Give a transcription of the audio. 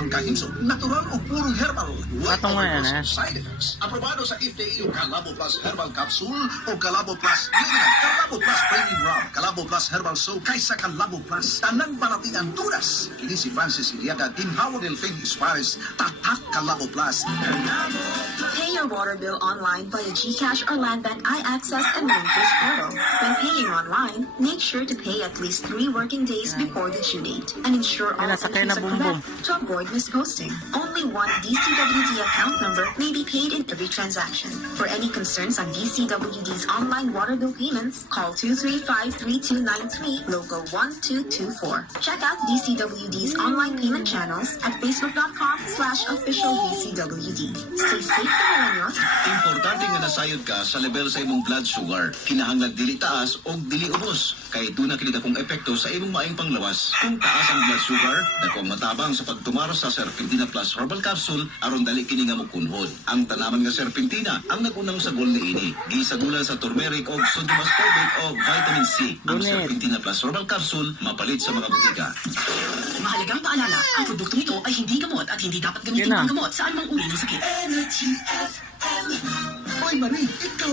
pangkahinso, natural o purong herbal. Patong mo yan, eh. Side effects. Aprobado sa FDA yung Calabo Plus Herbal Capsule o Calabo Plus Calabo Plus Premium Rub, Calabo Plus Herbal Soap kaysa Calabo Plus. Tanang baratian tunas. Kini si Francis Iliaga, Tinhawo del Feliz Paris, tatak Calabo Plus. Pay your water bill online via GCash or Landbank iAccess and Linkers portal. When paying online, make sure to pay at least 3 working days before the due date and ensure all Sakay na entries are bumbong. correct to avoid misposting. Only one DCWD account number may be paid in every transaction. For any concerns on DCWD's online water bill payments, call 235-3293, local 1224. Check out DCWD's online payment channels at facebook.com/official DCWD. Stay safe, Cavaleños. Importante nga nasayod ka sa level sa imong blood sugar. Kinahanglan dili taas o dili ubos. Kay doon na kini dakong epekto sa imong maayong panglawas. Kung taas ang blood sugar, dakong matabang sa pagtumaro sa Serpentina Plus Herbal Capsule aron dali kini nga mokunhod. Ang tanaman nga serpentina ang nagunang sagol niini. Gisagulan sa turmeric o sodium ascorbate o vitamin C. Ang Gunit. Serpentina Plus Herbal Capsule mapalit sa mga butika. Mahalagang paalala, ang produktong ito ay hindi gamot at hindi dapat gamitin Yun na. pang gamot sa anumang uri ng sakit. Oy, Marie, ikaw